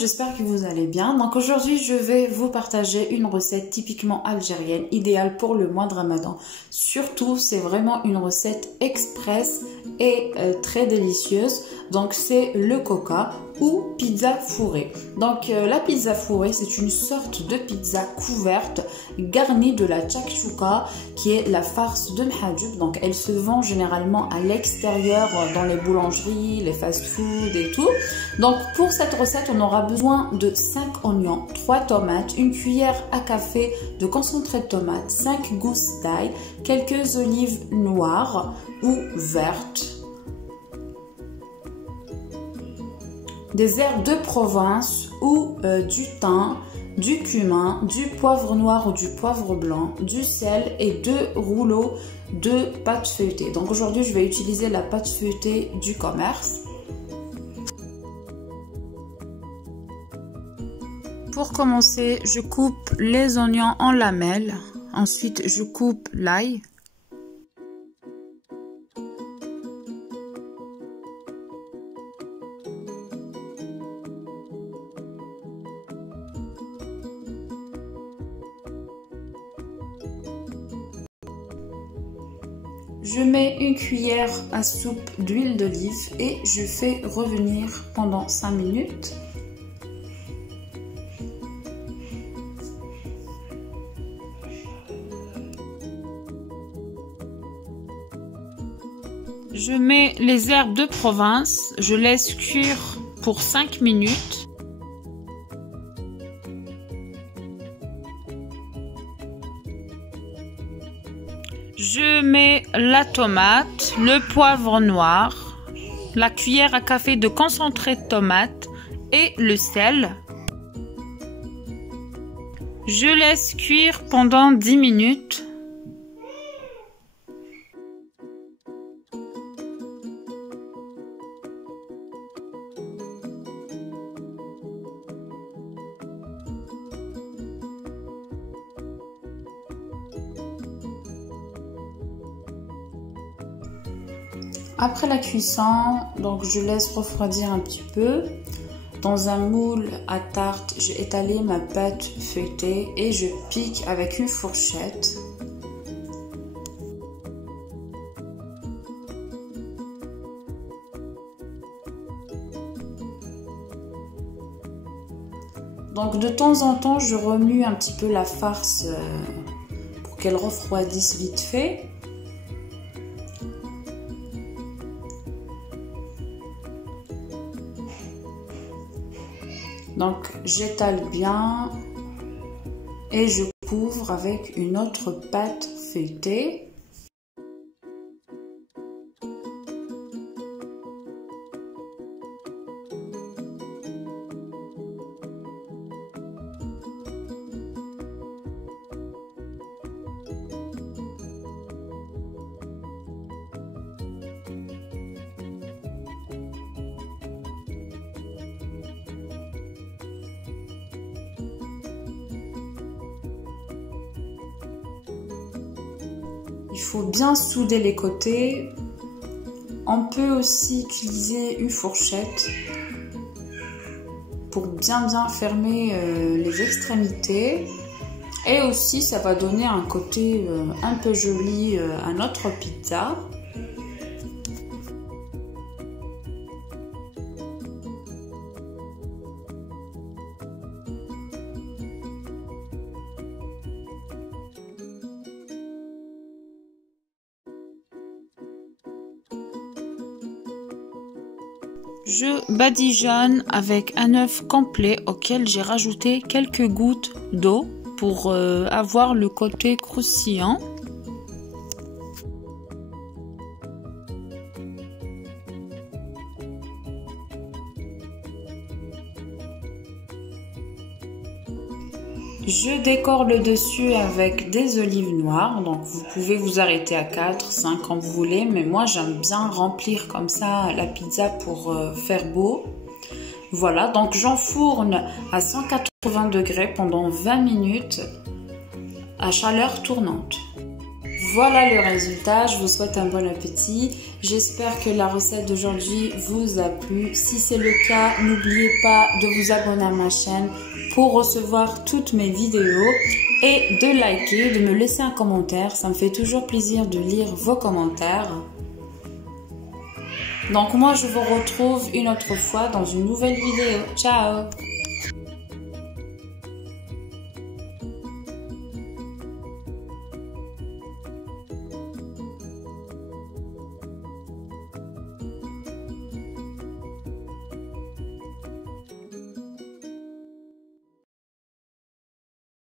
j'espère que vous allez bien. Donc aujourd'hui, je vais vous partager une recette typiquement algérienne, idéale pour le mois de Ramadan. Surtout, c'est vraiment une recette express et très délicieuse. Donc c'est le coca ou pizza fourrée. Donc la pizza fourrée, c'est une sorte de pizza couverte garnie de la chakchouka, qui est la farce de Mhadjoub. Donc elle se vend généralement à l'extérieur dans les boulangeries, les fast-food et tout. Donc pour cette recette, on aura besoin de 5 oignons, 3 tomates, une cuillère à café de concentré de tomate, 5 gousses d'ail, quelques olives noires ou vertes, des herbes de Provence ou du thym, du cumin, du poivre noir ou du poivre blanc, du sel et 2 rouleaux de pâte feuilletée. Donc aujourd'hui, je vais utiliser la pâte feuilletée du commerce. Pour commencer, je coupe les oignons en lamelles. Ensuite, je coupe l'ail. Je mets une cuillère à soupe d'huile d'olive et je fais revenir pendant 5 minutes. Je mets les herbes de Provence, je laisse cuire pour 5 minutes. Je mets la tomate, le poivre noir, la cuillère à café de concentré de tomate et le sel. Je laisse cuire pendant 10 minutes. Après la cuisson, donc je laisse refroidir un petit peu. Dans un moule à tarte, j'ai étalé ma pâte feuilletée et je pique avec une fourchette. Donc de temps en temps, je remue un petit peu la farce pour qu'elle refroidisse vite fait. Donc j'étale bien et je couvre avec une autre pâte feuilletée. Il faut bien souder les côtés. On peut aussi utiliser une fourchette pour bien fermer les extrémités. Et aussi, ça va donner un côté un peu joli à notre pizza. Je badigeonne avec un œuf complet auquel j'ai rajouté quelques gouttes d'eau pour avoir le côté croustillant. Je décore le dessus avec des olives noires, donc vous pouvez vous arrêter à 4, 5 quand vous voulez, mais moi j'aime bien remplir comme ça la pizza pour faire beau. Voilà, donc j'enfourne à 180 degrés pendant 20 minutes à chaleur tournante. voilà le résultat. Je vous souhaite un bon appétit. J'espère que la recette d'aujourd'hui vous a plu. Si c'est le cas, n'oubliez pas de vous abonner à ma chaîne pour recevoir toutes mes vidéos et de liker, de me laisser un commentaire. Ça me fait toujours plaisir de lire vos commentaires. Donc moi, je vous retrouve une autre fois dans une nouvelle vidéo. Ciao!